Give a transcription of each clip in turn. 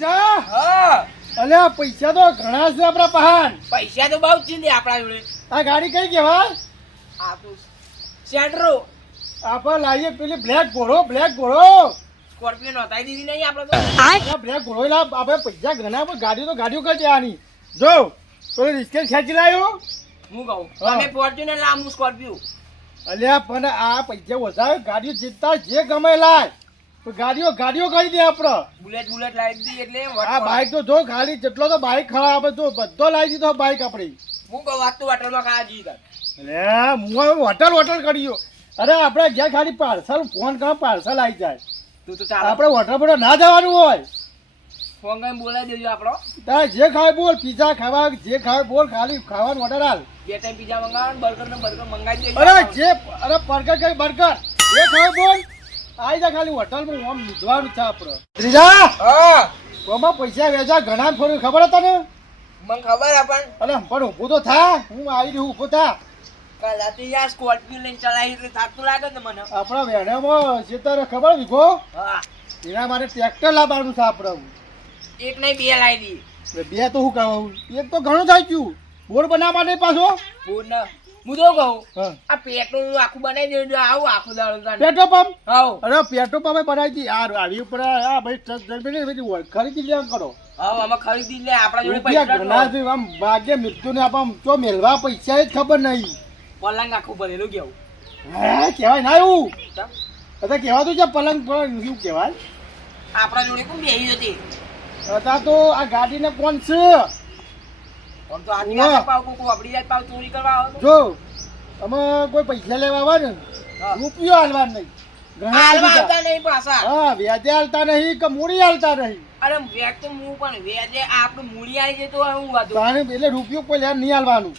હા અલ્યા પૈસા તો ઘણા છે આપડા પહાણ. પૈસા તો બહુ ચીંદે આપણા જોડે. આ ગાડી કઈ કેવાય? આ તો સેન્ટ્રો આપણે લાવીએ પેલી બ્લેક ઘોડો સ્કોર્પિયો નોંધાઈ દીધી નહીં આપણે તો. અલ્યા બ્લેક ઘોડો લા આપણે પૈસા ઘણા પણ ગાડીઓ કરી દેવાની. જો પેલી રિસ્કેલ ખેંચી લાવ્યો. હું કહું હા. તમે ફોર્ચ્યુનર લાવ હું સ્કોર્પિયો. અલ્યા પણ આ પૈસા વધારે ગાડીઓ જીતતા જે ગમે લાય તો ગાડીઓ કરી દે આપડે. બુલેટ લાવી દીધી એટલે આ બાઈક તો જો ખાલી જેટલો તો બાઈક ખરાબ હતો બધો લાવી દીધો બાઈક આપડી. હું કહું વાત તો હોટલમાં ખાવા જઈએ તાર. અરે હું હોટલ કર્યો. અરે આપણે જ્યાં ખાલી પાર્સલ ફોન કરો પાર્સલ આવી જાય. તું તો ચાલો આપણે હોટલ પર ના જવાનું હોય. ફોન કરીને બોલાવી દેજો આપણો. તારે જે ખાય બોલ, પીઝા ખાવા જે ખાય બોલ, ખાલી ખાવાનું ઓર્ડર હાલ. 2 ટાઈમ પીઝા મંગાવો બર્ગર મંગાવી દેજો. અરે બર્ગર કઈ બર્ગર જે ખાય બોલ આવી જા. ખાલી હોટલમાં આમ લીધવાનું છે આપણે. ત્રીજા હા આમાં પૈસા વેચા ઘણા થોડી ખબર હતા ને. મને ખબર હે પણ અરે પણ ઊભો તો થા, હું આવી રહ્યું ઊભો થા. કલાથી યાર સ્કોર્પિયો લઈને ચલાવી એટલે થાકતું લાગે ને મને. આપણા વેણામાં ખેતર ખબર વિગો હા એના માટે ટ્રેક્ટર લાવવાનું છે આપણે. એક નહીં 2 લાવી દી. બે તો હું કહું એક તો ઘણું થઈ ગયું. બોર બનાવવા માટે પાછો બોલ ના હું તો કહું હા. આ પેટ્રોલ આખું બનાવી દેજો આવું આખું દાડો પેટ્રોલ પંપ હાઉ અરે પેટ્રોલ પંપે બનાવી દી યાર. આવી ઉપર આ ભાઈ ટ્રક જઈને ખરીદી લેવા કરો. હાઉ આમાં ખરીદી લે આપણા જોડે રૂપિયા પૈસા ઘણા છે. આમ ભાગ્ય મૃત્યુ ને આમ ચો મેળવા પૈસા જ ખબર નહીં. પલંગ આખું ભરેલું કેવું હે કહેવાય ના એવું. ચમ? અત્યારે કહેવાતું છે પલંગ શું કહેવાય. આપણા જોડે કોણ બેહી હતી અત્યારે તો આ ગાડીને કોણ છે આમ તો આજી ઉવા. આને પાવ કોકો આપડી જાત પાવ ચોરી કરવા આવો તો જો અમે કોઈ પૈસા લેવા આવે ને હા. રૂપિયો હાલવા નહીં. ઘણા હાલવા દીધા. આવતા નહીં પાછા હા વ્યાજે હાલતા નહીં કે મૂડી હાલતા નહીં. અરે વેચ તો હું પણ વેચે આપણું મૂડી આવી જાય તો હું વાંધો તાણે એટલે રૂપિયો કોઈ લેવા નહીં હાલવાનું.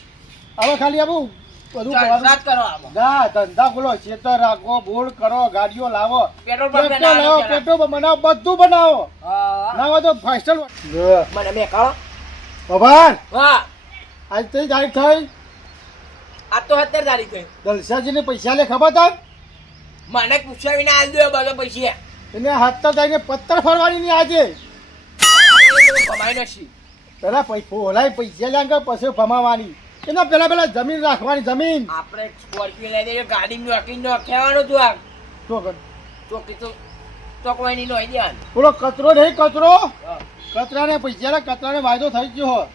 હવે ખાલી આવું બધું કરવાનું. ચાર્જ કરો આમાં ના ધંધા ખોલો, ખેતર રાખો, બોર્ડ કરો, ગાડીઓ લાવો, પેટ્રોલ પંપ ટ્રેક્ટર લાવો, પેટ્રોલ પંપ બનાવો, બધું બનાવો. હા ના હોય તો ફાસ્ટલ મને મેં કહો ભગવાન હા આજ કઈ તારીખ થઈ? આ તો 17 તારીખ થઈ દલસાજીને પૈસા લે ખબર હતા? મને પૂછ્યા વિના આલ દો બધો પૈસા એને હાથ તો જઈને પત્તર ફરવાની નહીં આજે. કમાઈ નથી પેલા ઓલાય પૈસા લે કે પછી ભમાવાની. એના પેલા જમીન રાખવાની. જમીન આપણે સ્કોર્પિયો લઈ દઈએ ગાડી નોકી નોખ્યાવાનું તું આ તો કર. ચોકી તો ચોકવાઈ ની નોઈ દેવાનું પેલો કચરો નહીં કચરો હા. કચરાને પૈસા લે. કચરાને વાયદો થઈ ગયો.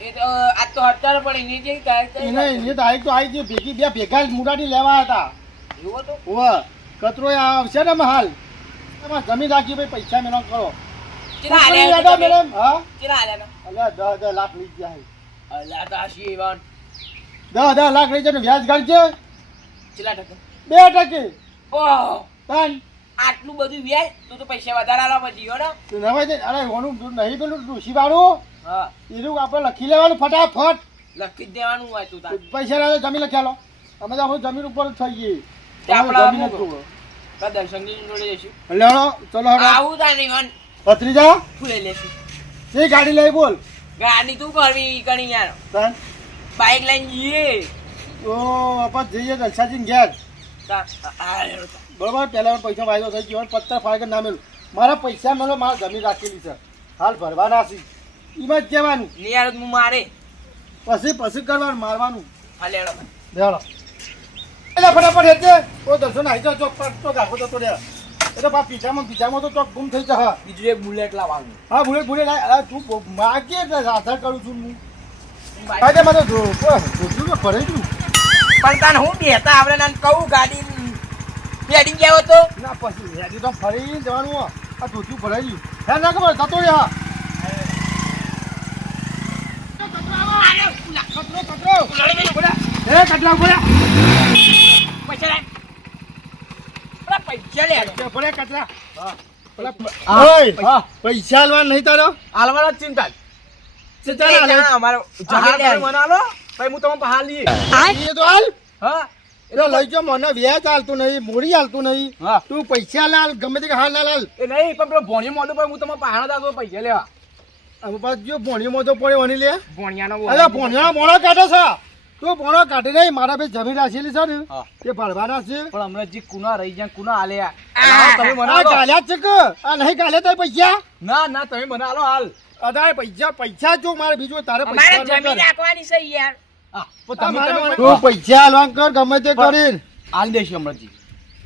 એ તો આ તો 17 પણ એની જે એને એની તારીખ તો આવી ગઈ. બે ભેગા મુડાટી લેવા હતા. એવું તો ઓવા કચરો આવશે ને હાલ એમાં જમીન રાખી ભાઈ પૈસા મેળવ કરો. કેટલા આલ્યા હા તમે? હા કેટલા આલ્યા અલ્યા 10 લાખ લઈ ગયા છે. અલ્યા તો આ શિવાન 10 લાખ લઈ જાય વ્યાજ કાઢજે કેટલા ટકા 2%. ઓહ તાન આટલું બધું વ્યાજ તો પૈસા વધારે આલવા પછી હો ને તું નવાઈ દે. અરે ઓનું નહીં પેલું ડોશી વાળું હા એનું આપણે લખી લેવાનું ફટાફટ. લખી જ દેવાનું હોય તું તાર પૈસા લાવે જમીન લખ્યા લો. અમે તો આપણે જમીન ઉપર જ થઈ ગઈ. તે આપણા જમીન જ અમુક. જુઓ. કા દર્શનજી જોડે જઈશું એટલે હળો ચલો હળો આવું તા નહીં વન ભત્રીજા તું લઈ લેશું જે ગાડી લઈ બોલ. ગાડી તું કરવી કણી યાર તાન બાઇક લઈને જઈએ તો આપણે જઈએ દલસાજીને ઘેર આ બરોબર. પહેલા પૈસા વાયદો થઈ ગયો પત્તર ફાળે ના મેળવું. મારા પૈસા મેળવો. મારા જમીન રાખેલી છે હાલ ભરવાના છે. એમાં જ કહેવાનું. નિયાર હું મારે પછી કરવાનું મારવાનું. હા લેડો લેવાનો એટલે ફટાફટ હેઠે તો દર્શન આવી જાવ ચોક પર તો ગાખો તો રે. એટલે બા પીછામાં તો ચોક ગુમ થઈ જા. બીજું એક બુલેટ લાવવાનું હા ભૂલે અરે તું માગે એટલે આધાર કરું છું હું. કાયદે માં તો ધોતું તો ફરે છું. પણ તાને હું બેતા આપણે નાન કહું ગાડી પેડિંગ ગયા હતો ના પછી હેડી તો ફરી જવાનું હો. આ ધોતું ભરાઈ ગયું. હે ના ખબર થતો રે. હા કચરો પૈસા લાય પૈસા લે ભલે કચરા. હા પૈસા હાલવા નહીં તારો. હાલવાના ચિંતા અમારો હું તમે પહાડ લઈએ એ તો હાલ હા એટલે લઈ જાઓ. મને વ્યાજ હાલતું નહીં, મૂડી હાલતું નહીં. હા તું પૈસા લાલ ગમે તે હાલ હાલ. એ નહીં પણ પેલો ભોણિયો મોઢું પર હું તમે પહાડ દાદો પૈસા લેવા હવે પાછું જો ભોણિયો મોતો પડે વણી લે. ભોણિયાનો અરે ભોણિયા મોડા કાઢે છે. તું પોણો કાઢી નહીં મારા ભાઈ જમીન રાખેલી છે ને હા. તે ભરવાના છે પણ હમણાં જે કુના રહી જાય કુના હાલે યાર. આ, તમે મને આ આલો. ગાલ્યા જ છે કે આ નહીં ગાલ્યા તારે પૈસા ના ના તમે મને આલો હાલ. અદાય પૈસા જો મારે બીજું તારે અમારે પૈસા જમીન રાખવાની છે યાર. હા, પણ તમે તું પૈસા આલવા કર ગમે તે કરીને હાલ દેશું હમણાંથી.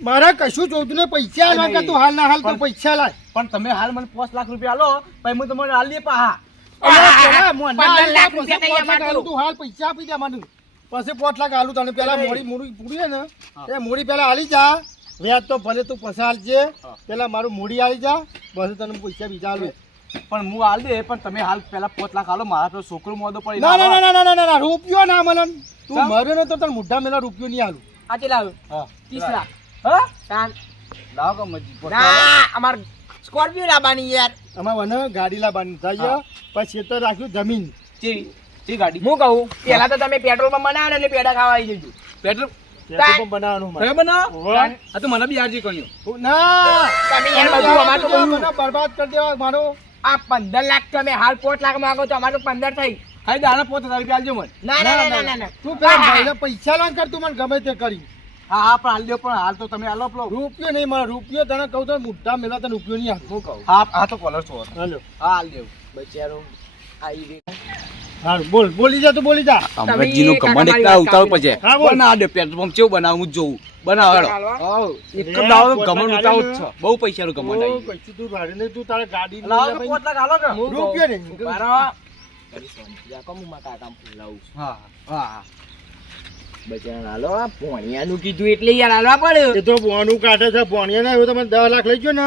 મારા કશું જોતું ને પૈસા આલવા કર તું હાલ ના હાલ તું પૈસા લાય પણ તમે હાલ મને 5 લાખ રૂપિયા આલો પછી હું તમને હાલ દે પાહા. અલ્યા પેલા મોંના 15 આલ્યા, લાખ પછી રૂપિયા 5 લાખ નહીં આલું તું હાલ પૈસા આપી દે મને પછી 5 લાખ આલું તને પેલા મોડી પૂરી હે ને એ મોડી પેલા આલી જા વ્યાજ તો ભલે તું પછી આલજે પેલા મારું મોડી આલી જા પછી તને પૈસા બીજા આલું પણ હું હાલ દે પણ તમે હાલ પેલા 5 લાખ આલો મારા પેલો છોકરો મોદો પડી ના ના ના ના ના ના રૂપિયો ના મળે તું કેમ? મરે ને તો તને મુઢા મેલા રૂપિયો નહીં આલું આ કેટલા આવ્યું? હા 30 લાખ. હા તાન. લાવ કે મજી ના અમાર સ્કોર્પિયો લાવવાની યાર. આમાં મને ગાડી લાવવાની થાય પછી ખેતર રાખ્યું જમીન ચી ગાડી હું કહું પેલા તો તમે પેટ્રોલ પંપ બનાવો ને એટલે પેડા ખાવા આવી જજો. પેટ્રોલ ખેતર પણ બનાવવાનું મારે. તમે બનાવો ઓવે. આ તો મને બી યાર કર્યો. ના તમે યાર બધું અમારે તો બધું. મને બરબાદ કરી દેવા મારો આ 15 લાખ તમે હાલ 5 લાખ માંગો તો અમારે તો 15 થઈ. ખાઈ દાણા 5000 રૂપિયા આલજો મને. ના ના ના ના ના તું પેલા ભાઈને પૈસા લાગ કર તું મને ગમે તે કરી હા હા પણ હાલ દો પણ હાલ તો તમે આલો પેલો. રૂપિયો નહીં મારે રૂપિયો તને કહું તો મુદ્દા મેલા તને રૂપિયો નહીં આપું હું કહું હા હા તો કોલર છો હાલો હા હાલ દેવ. બચારો આવી ગયો. હા બોલ બોલી જા તું બોલી જા અમરજીનો કાકા કમાન્ડ મારી એકલા વાત ઉતારો કાપી પછી હા, બોલ. બનાવ દે પેટ્રોલ પંપ કેવું બનાવું હું જોઉં બનાવ હેડો હાલવા? એક જ દાવો કમાન્ડ ઉતારો જ છે બહુ પૈસાનું કમાન્ડ ઓ, આવી પછી તું ભાડે નહીં તું તારે ગાડી લઈ લાવો જા કે ભાઈ. 5 લાખ હાલો કે હું કહું. રૂપિયો નહીં. મારો કરી સોની જા કમ માં કાકા ફૂલાવું છું. હા હા બચારા હાલો આ પોણિયાનું કીધું એટલે યાર હાલવા પડે. એ તો બોનું કાઢે છે બોનિયા ના તમે 10 લાખ લઈ ગયો ને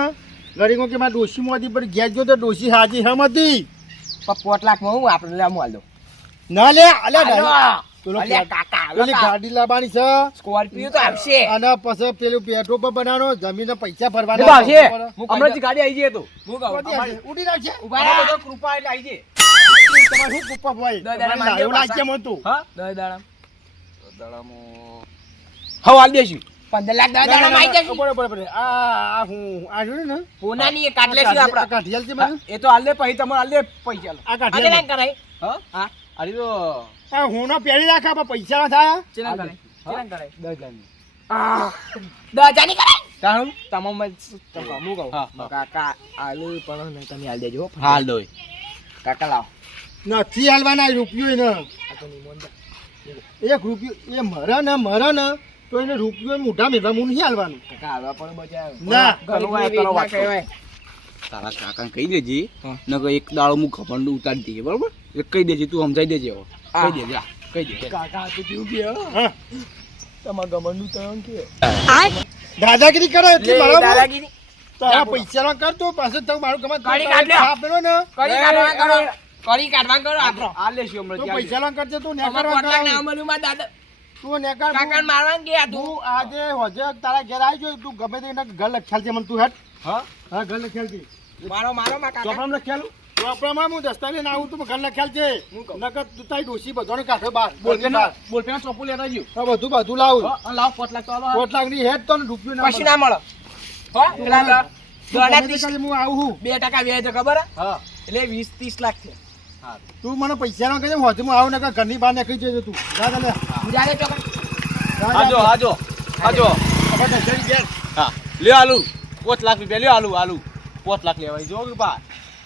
ગરીબો કે મારા ડોશી મોદી પર ગયા જો તો ડોશી હાજી હમ હતી પણ 5 લાખ માં હું આપણે લેવા હાલ દો. ના લે અલ્યા હાલો. પેલો અલ્યા પેલો- કાકા હાલો પેલી કા. ગાડી લાવવાની છે સ્કોર્પિયો તો આવશે. અને પછી પેલું પેટ્રોલ પંપ બનાવવાનો જમીન પૈસા એ ભરવાના ભાવશે. હું હમણાંથી ગાડી આવી જાય તો હું કહું ઉડી આવશે, ઉડી નાખશે. ઉભા આ રહો. બધો કૃપા એટલે આવી જાય. તમારે શું કુપ્પા ભાઈ? દાદા તમારે મારી લાયો પાસે. લાગ્યા મને તું. હા 10 દાડા હા હાલ દેશું 15 લાખ 10 ના, ના, દાડા માં ના, આવી જશે. બરોબર. આ હું આ જોયું ને પોનાની એ કાટલે છે આ આપડા. કાઠિયાલ છે મને. એ તો હાલ દે પછી તમારે હાલ દે પૈસા લો. આ આ કાઠિયાલ કેટલા કરાય? હા હા અરે તો આ હું ના પહેરી રાખા પણ પૈસા ના થાય કેટલા હાલ કરાય? દે. કેટલા કરાય? 10 લાખ આ 10,000 ની કરાય? તારું તમામ હું કહું હા, હા. કાકા આલુ પણ નહીં, તમે હાલ દેજો હો. હાલ દો કાકા લાવો નથી હાલવાના રૂપિયો એને આ તો નિમોન. એક રૂપિયો એ મરે ને તો એને રૂપિયો મોઢા મેળવા હું નહીં હાલવાનું કાકા હાલવા પણ બચાવ. ના. ગરીબની વેદના કહેવાય. તારા કાકાને કહી દેજે નકર એક દાડો હું ખબર ઉતારી દઈએ બરોબર એ કહી દેજે તું સમજાઈ દેજે હવે. કહી દેજે હા, કહી દેજે કાકા તો કેવું કે હા તમારા ગમનનું તરણ કે દાદાગીરી કરે એટલી લે, બરાબર દાદાગીરી તારા પૈસા ના કરતો પાછળ તો મારું ગમે કાઢી કાઢ લે. આપેલો ને કરી કાઢવા કરો કરી કાઢવા કરો આપણો આ લેશું હમણાં તો ત્યાં પૈસા ના કરજે તું ને અમાર કરવા કોટલા ના કરાવું. અમલું માં દાદા તું ને કર કાકા મારવાન ગયા તું તું આજે હોજે તારા ઘેર આવી જો તું ગમે તે ઘર લખ્યાલ છે મને તું હેઠ હા હા ઘર લખ્યાલ છે મારો મારો માં કાકા ચોપડામાં લખ્યાલું ચોપડામાં હું દસ્તાવેજ ના આવું તું ઘર લખ્યાલ છે નકર તું તારી ડોશી બધાને કાઢો બહાર બોલ પેલા ચોપુ લેતા આવજો. બધું લાવું હા, અને લાવ 5 લાખ તો આલો. 5 લાખ ની હેઠ તો ને રૂપિયો ના પછી ના મળો હો પેલા મળે. તું દોડા ગમે તે 30 કરે, હું આવું છું. 2% વ્યાજ છે ખબર હે? હા એટલે 20-30 લાખ છે હા તું મને પૈસા ના કહે હોજે હું આવું નકર ઘરની બહાર નીકળી જજો તું જા જા લે. જાને ચોકા જા, જા, આજો જા. આજો આજો હવે દસ્તાવેજ ઘેર. હા લ્યો આલુ 5 લાખ રૂપિયા લ્યો આલુ 5 લાખ લેવાય જો રૂપા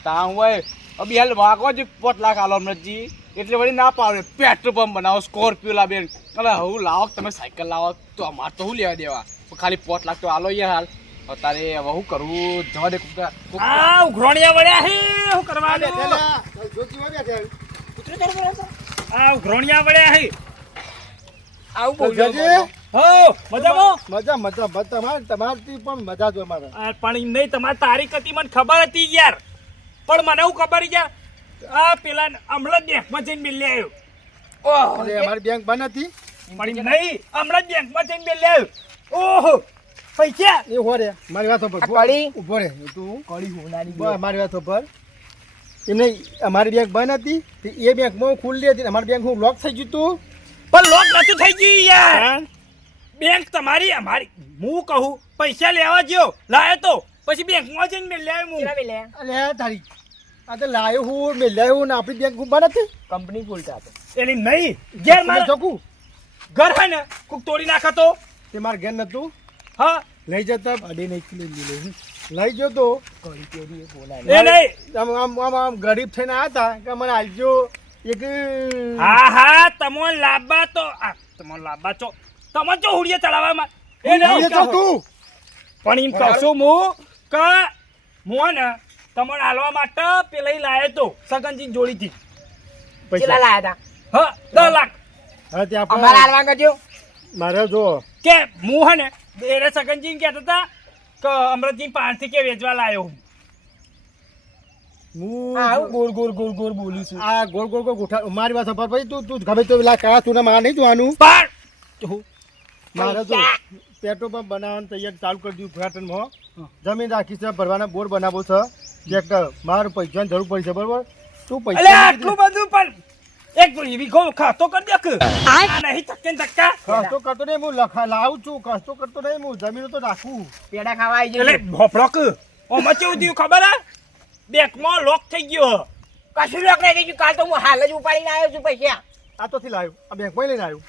તા હું હોય અબી હાલ વાગો જ 5 લાખ આલો અમરજી એટલે વળી ના પાવે પેટ્રોલ પંપ બનાવો સ્કોર્પિયો લાવે અરે હું લાવો કે તમે સાયકલ લાવો તો અમાર તો હું લેવા દેવા પણ ખાલી 5 લાખ તો આલો યાર હાલ અત્યારે હવે હું કરવું જવા દે કુકા આ ઉઘરોણિયા વળ્યા હે હું કરવાનું બેઠેલા. જોતી હોય બેઠેલ. કૂતરો ચાલ બોલે છે આ ઘોણિયા વળ્યા હે આવું તો બોલ જજે. હો મજામાં મજા તમારથી પણ મજા જો મારે આ પણ નહીં તમારી તારીખ હતી મને ખબર હતી યાર પણ મને એવું ખબર યાર આ પેલા હમણાં બેંકમાં જઈને મિલ આવ્યો ઓહ અરે અમારી બેંક બંધ હતી પણ નહીં હમણાં બેંકમાં જઈને મિલ આવ્યો ઓહો પૈસા એ હો રે મારી વાત ઉપર આ કળી? ઉભો રે તું કળી હોનારી બસ મારી વાત ઉપર એમને અમારી બેંક બંધ હતી તે એ બેંકમાં ખુલ્લી હતી ને અમારી બેંક હું લોક થઈ ગયું તું પણ લોક નતું થઈ ગયું યાર બેંક તમારી અમારી હું કહું પૈસા લેવા ગયો લાયો તો પછી બેંકમાં જઈને મિલ આવ્યો હું કેટલા મિલે અરે તારી આ તો લાયો હું મેં લાયો ને આપણી બેંક હું બંધ હતી કંપની ખોલતા હતા એની નહીં ઘેર મારે ચોખ્ખું ઘર હે ને કોક તોડી નાખે તો તે મારે ઘેર નતું હા લઈ જતા અઢી નહીં કિલો લીધો લઈ જતો કરી ચોરી બોલાય એ નહીં આમ ગરીબ થઈને આવ્યા હતા કે મને આલજો એક હા તમો લાંબા તો તમો લાંબા ચો તમો ચો હુડિયા ચડાવવામાં એ નહીં તું પણ એમ કહું છું હું કે હું ને તમને હાલવા માટે પેલા લાયો તો સગનજી જોડીથી કેટલા લાયા હા 10 લાખ હા તે હતા અમારા હાલવા કરજો મારે જો કે હું હે ને બેરે સગનજી કહેતા હતા કે અમૃતજી પાણથી કે વેચવા લાયો હું હું હા હું ગોળ ગોળ ગોળ ગોળ બોલું છું આ ગોળ ગોળ ગોળ ગોઠા મારી વાત સફર ભાઈ તું ગમે તો પેલા કાળા તું મારે નહીં જોવાનું પણ મારે તો પેટ્રોલ પંપ બનાવવાનું તૈયાર ચાલુ કરી દીધું ફ્લેટમાં જમીન રાખી છે ભરવાના બોર બનાવવો છે ટ્રેક્ટર મારે પૈસાની જરૂર પડી છે બરોબર તું અલે પૈસા આટલું બધું પણ એક વીઘો ખાતો કરી દે કે આ નહીં ધક્કે ને ધક્કા કષ્ટો કરતો નહીં હું લાવું છું કષ્ટો કરતો નહીં હું જમીન તો રાખું પેડા ખાવા આવી એટલે જજો ભોપડો કે ઓમાં કેવું થયું ખબર હે બેંકમાં લોક થઈ ગયો કશું લોક નહીં થઈ ગયું કાલ તો હું હાલ જ ઉપાડીને આવ્યો છું પૈસા આ તો થી લાવ્યું આ બેંકમાં લઈને આવ્યું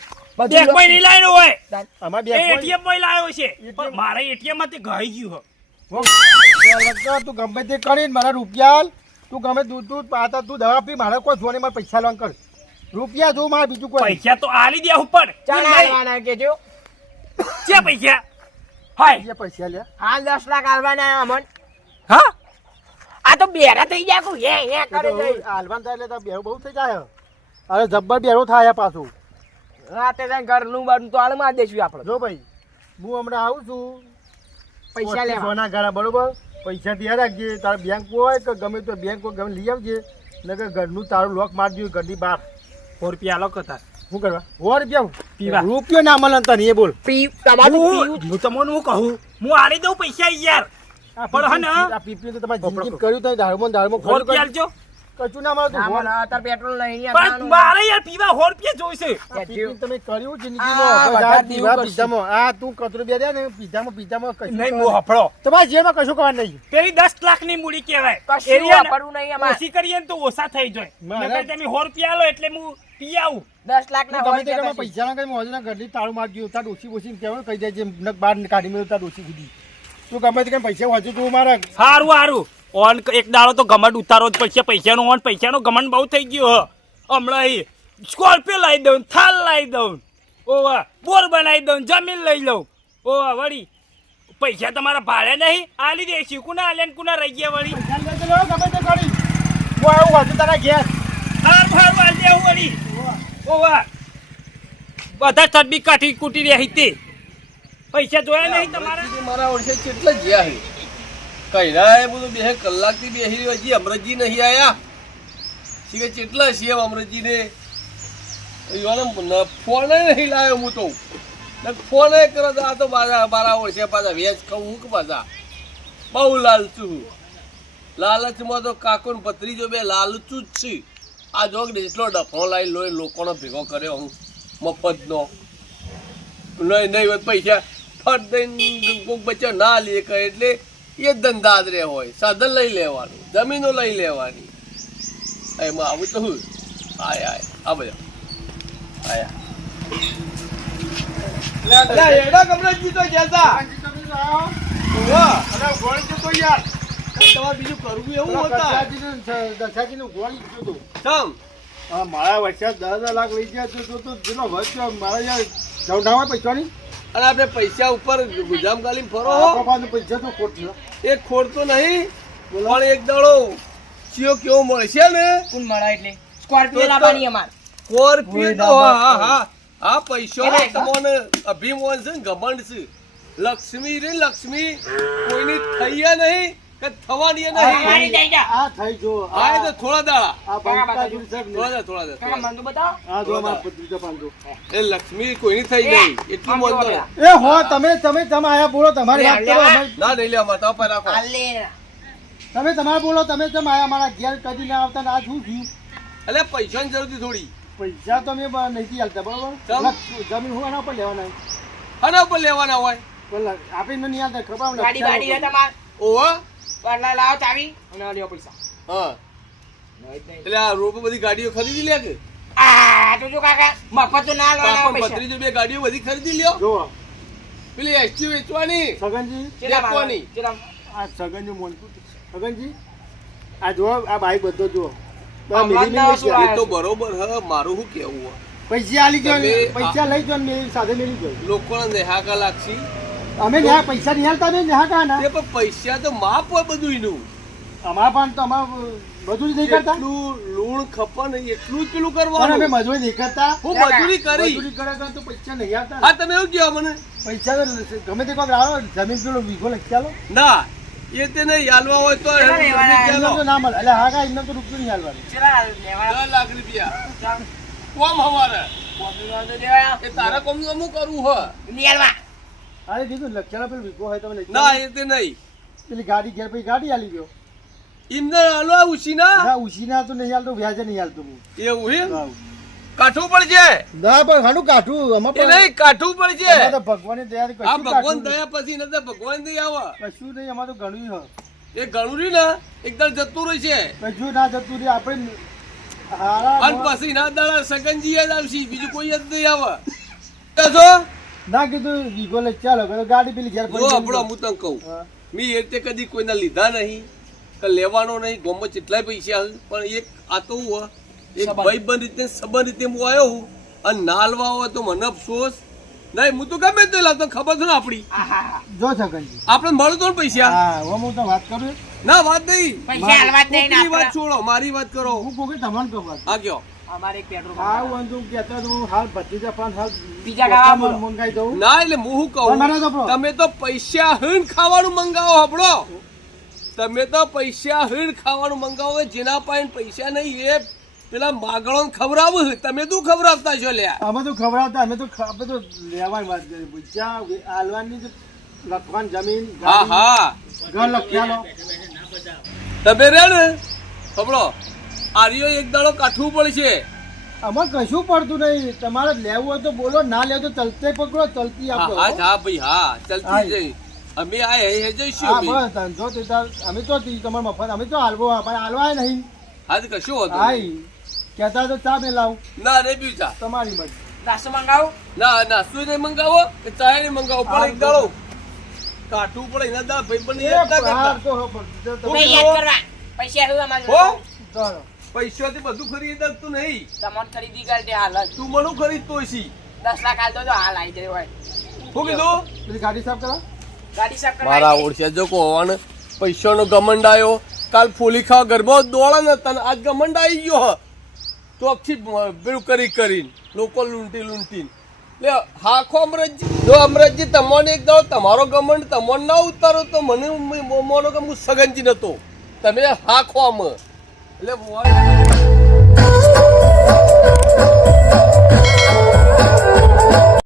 બેંકમાં નહીં લાવ્યો હોય અમારા એ બેંકમાં એટીએમ માં લાવ્યો છે પણ મારા એટીએમ માંથી ગઈ ગયું તું ગમે તે કરીને મારા રૂપિયા તું ગમે તું પાતા તું દવા પી મારે કોઈ જોવાની મારે પૈસા લોન કર રૂપિયા જો મારે બીજું કોઈ પૈસા તો આલી દે ઉપર ચાલ આવવાના કેજો છે પૈસા હાય જે પૈસા લે હાલ 10 લાખ આવવાના અમન હા આ તો બેરા થઈ જાય કો હે કરે છે હાલવાન થાય એટલે બેરો બહુ થઈ જાય અરે જબ્બર બેરો થાય પાછું રાતે જાય ઘરનું બારનું તો હાલ માં દેશું આપણે જો ભાઈ હું હમણાં આવું છું પૈસા લેવા સોના ગાળા બરોબર પૈસા ત્યાં રાખજે તારે બેંક હોય કે ગમે તો બેંક હોય ગમે લઈ આવજે નકર ઘરનું તારું લોક મારજો ઘરની બહાર 100 રૂપિયા આલો કતા શું કરવા 100 રૂપિયા પીવા. રૂપિયો ના મળે તને એ બોલ પી તમારું પીવું હું તમને હું કહું હું આલી દઉં પૈસા યાર પણ હે ને આ પીપી તો તમારી જિંદગી કર્યું તો દારૂમાં 100 રૂપિયા આલજો કચું ના મળે તો ના ઘોર. મને અત્યારે પેટ્રોલ નહીં પણ મારે યાર પીવા 100 રૂપિયા જોઈશે આ પીપી તમે કર્યું આ જિંદગીમાં બધા આ દીવું પીવા કરશું. પીધામાં આ તું કચરો બે દે ને પીધામાં કશું નહીં કરવાનું હું હફળો તમારા જીવનમાં કશું કરવાનું નહીં પેલી 10 લાખની મૂડી કહેવાય કશું એરિયા ને વાપરવું નહીં અમારે. ઓછી કરીએ ને તો ઓછા થઈ જાય મારા- નકર તમે 100 રૂપિયા આલો એટલે હું પી આવું 10 લાખ ના તું હોય ગમે તે ત્યાં તમે પૈસા ના કઈ મોજના ઘરની તાળું મારજો તાર ઓછી ઓછી કહેવાનું કહી જાય છે નક બહાર કાઢી મેળવ તાર ઓછી સુધી તું ગમે તે કઈ પૈસા વાંચું તું મારા સારું સારું ઓન એક દાડો તો ગમંડ ઉતારો જ પડશે પૈસાનો ઓન પૈસાનો ગમંડ બહુ થઈ ગયો હ હમણાં અહીં સ્કોર્પિયો લાવી દઉં થાલ લાવી દઉં ઓવા બોર બનાવી દઉં જમીન લઈ લઉં ઓવા વળી પૈસા તમારા ભાડે નહીં આલી દેશું કુના આલે ને કુના રહી ગયા વળી પૈસા લેતો લો ગમે તે કરી હું આવું વાંચું તારા ઘેર હારું હારું આલી દેવું વળી ઓવા બધા ચડબી કાઠી કૂટી રહી તે પૈસા જોયા નહીં તમારા મારા વર્ષે કેટલા જ્યાં છે કઈરા એ બધું બે કલાકથી બેસી રહ્યો હજી અમરતજી નહીં આયા શીખે કેટલા છે અમરતજીને ફોન નહીં લાવ્યો હું તો ફોન કરો તો આ તો મારા વર્ષે પાછા વેચ કહું હું કે પાછા બહુ લાલચું લાલચમાં તો કાકો ને ભત્રીજો બે લાલચું જ છે આ જોગ એટલો ડફો લાવી લોહી લોકોનો ભેગો કર્યો હું મફતનો નહીં હોય પૈસા ફટ દઈને કોઈક બચ્ચો ના લે કરે એટલે એ ધંધા જ રહે હોય સાધન લઈ લેવાનું જમીનો લઈ લેવાની એમાં આવું તો હું આય આ બધા આયા એડા કમરાજી તો જતા તમારે બીજું કરવું એવું હતા દશાજીનું ગોળ લીધું હતું. સમ હા, મારા વર્ષે 10 લાખ લઈ ગયા તો જેટલો વર્ષ મારા યાર જવું ના હોય પૈસાની અને આપણે પૈસા ઉપર ગુજામ ગાલી ફરો આપણા પાસે પૈસા તો ખોટ છે. એ ખોરતો નહીં પણ એક દાડો ચિયો કેવો મળશે ને કોણ મળે એટલે સ્કોર્પિયો લાવવાની અમાર સ્કોર્પિયો તો હા હા હા પૈસો તમને અભિમાન છે ને ઘમંડ છે લક્ષ્મી રે લક્ષ્મી કોઈની થઈ નહીં કે થવાની મારી નહીં જાય જા આ થઈ જો આ તો થોડા દાડા આ બંકાજી સાહેબ ને. થોડા દા કાકા મન તો બતાવો આ જો અમારા પત્રીજા પાંચસો. એ લક્ષ્મી કોઈની થઈ નહીં એટલું આમ મન જોવા એ હો તમે આયા બોલો તમારી વાત કરો અમારી- ના નહીં લે માતા પર રાખો આલે તમે તમારે બોલો તમે આયા મારા ઘેર કદી ના આવતા ને આ શું થયું એટલે પૈસાની જરૂર હતી થોડી પૈસા તો મેં નથી હાલતા બરોબર ચમ. જમીન હું એના પર લેવાના આના ઉપર લેવાના હોય પેલા આપીને નહીં હાલતા ખબર ને ગાડી ગાડી હે તમાર ઓવા પરલા લાવો ચાવી અને લ્યો પૈસા હા એટલે આ રોડ પર બધી ગાડીઓ ખરીદી લે કે આ આ તો જો કાકા મફત તો ના લેવાના કાકો પૈસા ભત્રીજો બે ગાડીઓ બધી ખરીદી લ્યો જો પેલી એસટી વેચવાની સગનજી વેચવાની આ સગનજી મોનતું સગનજી આ જો આ બાઈક બધો જો હમણાં જ શું એ તો બરોબર હ મારું શું કેવું હ પૈસા આલી ગયો તમે પૈસા લઈ ગયો ને સાથે મેલી ગયો લોકોને નેહાકા લાગશી અમે ન્યા પૈસા નહીં હાલતા ને ન્યા કા ના તે પણ પૈસા તો માપ હોય બધું એનું અમારા પણ તો અમાર બધું જ નહીં કરતા એટલું લૂણ ખપે ને એટલું જ પેલું પણ અમે કરવાનું મજૂરી નહીં કરતા હું મજૂરી કરી મજૂરી કરે તો પૈસા નહીં આવતા હા તમે એવું કહો મને પૈસા તો ગમે તે કોઈક લાવો જમીન પેલો વીઘો લખી ચાલો ના એ તે નહીં હાલવા હોય તો એમનેમ તો ના મળે એટલે હા કા એમને તો રૂપિયો નહીં હાલવાનું ચલા લેવાના 10 લાખ રૂપિયા કોમ હવારે કોમ્પ્યુટર તો દેવાયા એ તારા કોમ અમુક કરવું હ નિયલવા અરે કીધું લખેલા પેલો વીઘો હોય તમે લખી ના એ તે નહીં પેલી ગાડી ઘેર પછી ગાડી આલી ગયો એમને હાલવા ઉછી ના ના ઉછીના તો નહીં હાલતો વ્યાજે નહીં હાલતો હું એવું એમ હા. કાઠું પડશે ના પણ હાનું કાઠું અમાર એ નહીં કાઠું પડશે અમાર તો ભગવાનની દયાથી આ કશું ભગવાન કાઠું દયા પછી નતા ભગવાન નહીં આવે કશું નહીં અમાર તો ઘણું એ ગણું રહ્યું ને એકદમ જતું રહેશે કશું ના જતું રે આપણે હારા અને પછી ના દાડા સગનજી જ આવશે બીજું કોઈ જ નહીં આવે તો ના કીધું વીઘો લઈ ચાલો કે ગાડી પેલી ઘેર જો આપણો હું તને કહું હા. મેં એ તે કદી કોઈના લીધા નહીં કે લેવાનો નહીં ગોમાં કેટલાય પૈસા આવે પણ એક આ તો હું એક ભાઈબંધ રીતે સંબંધ રીતે હું આવ્યો હું અને નાલવા હોય તો મને અફસોસ નહીં હું તો ગમે તે લાવતો ખબર છે ને આપણી જો છગનજી આપણે મળે તો ને પૈસા હા હું તો વાત કરું ના વાત નહીં પૈસા હાલવા જ નહીં ને કોકની વાત આપણે. છોડો મારી વાત કરો હું કોઈ તમને કહું વાત આ કયો અમારે એક પેટ્રોલ હા હું તું કહેતો તો હું હાલ ભત્રીજા પણ હાલ બીજા ગાવા બોલો. મંગાઈ દઉં ના એટલે હું શું પણ મને તો કહું આપણો. તમે તો પૈસા હીણ ખાવાનું મંગાવો હબળો તમે તો પૈસા હીણ ખાવાનું મંગાવો જેના પાસે પૈસા નહીં એ પેલા માગણો ખવડાવો તમે તું ખવડાવતા છો લ્યા અમે તો ખવડાવતા અમે તો આપણે તો લેવાની વાત કરી પૈસા હાલવાની જ લખવાની જમીન હા ગાડી, હા ઘર લખ્યાલો તમે રે ને હબળો આર્યો એક દાડો કાઠવું પડશે અમારે કશું પડતું નહીં તમારે લેવું હોય તો બોલો ના લેવું તો ચલતે પકડો ચલતી હા આપો હા હા ભાઈ હા હા. ચાલતી જઈ અમે આ હે જઈશું હા અમે. બસ ધંધો તે તાર અમે તો તમારે મફત અમે તો હાલવો પણ હાલવાય નહીં હા તો કશું હોતું હા નહીં. કહેતા તો ચા મેલાવું ના રે બીજા તમારી મરજી નાસ્તો મંગાવું ના ના શું નહીં મંગાવો કે ચાય નહીં મંગાવો પણ એક દાડો કાઠવું પડે એના દા ભાઈ પણ યાદ ના કરતા હા, તો હો, પણ જો તમે- નહીં યાદ કરવા પૈસા શું અમારે હો ચાલો. પૈસાથી બધું ખરીદી શકતું નહીં તમારે ખરીદી કરજે હાલ જ તું મને ખરીદતો હશી 10 લાખ હાલ તો હાલ આવી જાય હોય શું કીધું પેલી ગાડી સાફ કરા ગાડી સાફ કરવા મારા આવી ઓળખ્યા જો કોણ પૈસાનો ગમંડ આવ્યો કાલ ફોલી ખાવા ગરબા દોડા ને તને આજ ગમંડ આવી ગયો હ તો આખી પેલું કરીને લોકો લૂંટી લે હાખો અમરતજી જો અમરતજી તમને એક દાડો તમારો ગમંડ તમને ના ઉતારો તો મને મોનો કે હું સગનજી નતો તમે હાખો આમ એટલે